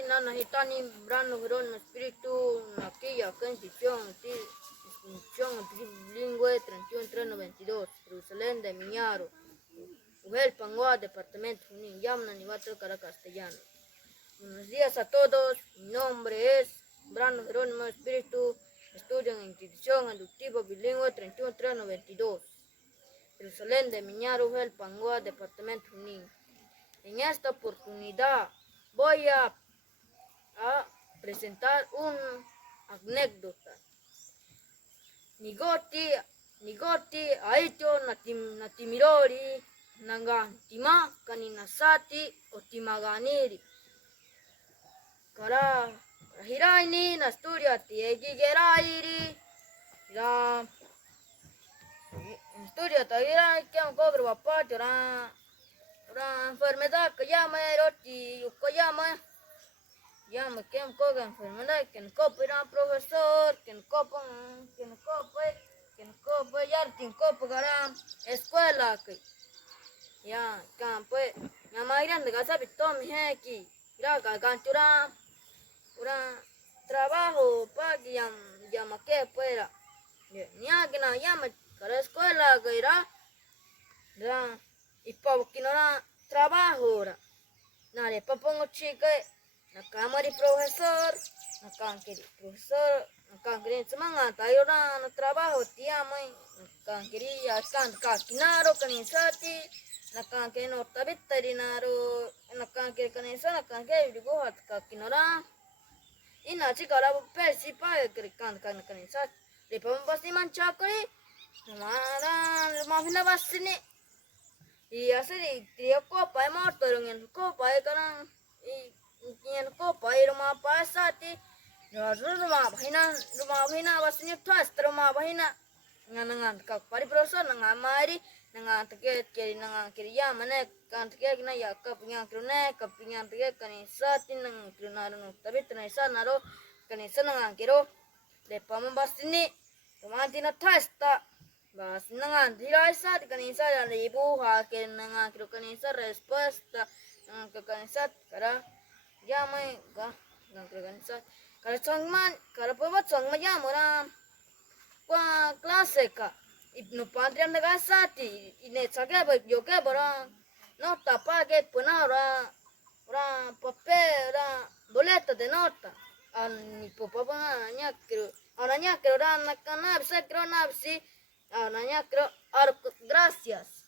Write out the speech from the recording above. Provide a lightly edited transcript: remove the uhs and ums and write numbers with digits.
ti nana hitani brano heron espíritu naquilla que institución trilingüe 31392 Jerusalén de Miñaro Ujel Pangoa departamento Junín Yamna Nivatro Cara Castellano. Buenos días a todos, mi nombre es Brano Jerónimo Espíritu, estudio en institución educativa bilingüe 31392 Jerusalén de Miñaro Ujel Pangoa departamento Junín. En esta oportunidad voy a presentar una anécdota. Nigoti aityo natimirori nangantima kaninasati otimaganiri. Kara hiraini nasturia tiegigerairi. La historia tagira que un cobre papá ora enfermedad que llama eroti llama que un cobre enfermedad que no copera profesor que no copa ya tin copa garam escuela que ya campo ya mairan de casa pitom heki ya gantura ora trabajo pagi llama que fuera ya que na llama para escuela que irá y porque no trabajo ahora nada pongo chique na cámara y profesor na canqueri semangata ahora no trabajo tía mãe canqueri ya can caquinaro canisati na canqueri no veterinario na canqueri canisa na canqueri digo hat caquinora y na chica la persi pa que canisa le pongo pasti manchacori mara mafina basini y así trio copa de motor en el copa de caran y en copa y rumah pasati rumah bahina basini tuas rumah bahina nganangan kak pari profesor nangamari nangang teke kiri nangang kiri ya mana kan teke kena ya kapingan teke kanisa tin nang trunaro tapi trunisa naro kanisa nangang kiro lepa membasini rumah tina tasta bas nangan dirasa di kanisa dan ibu hakin nangan kiro kanisa respuesta nangan ke kanisa kara ya mai ga nangan kiro kanisa kara songman kara pebat songma ya mora kwa klase ka ibnu pandrian daga sati ine sage ba yoke bara no tapa ke puna ora papel boleta de nota ani popapa nyakiro ana nyakiro na kana bisa kro na bisi ana nyakiro gracias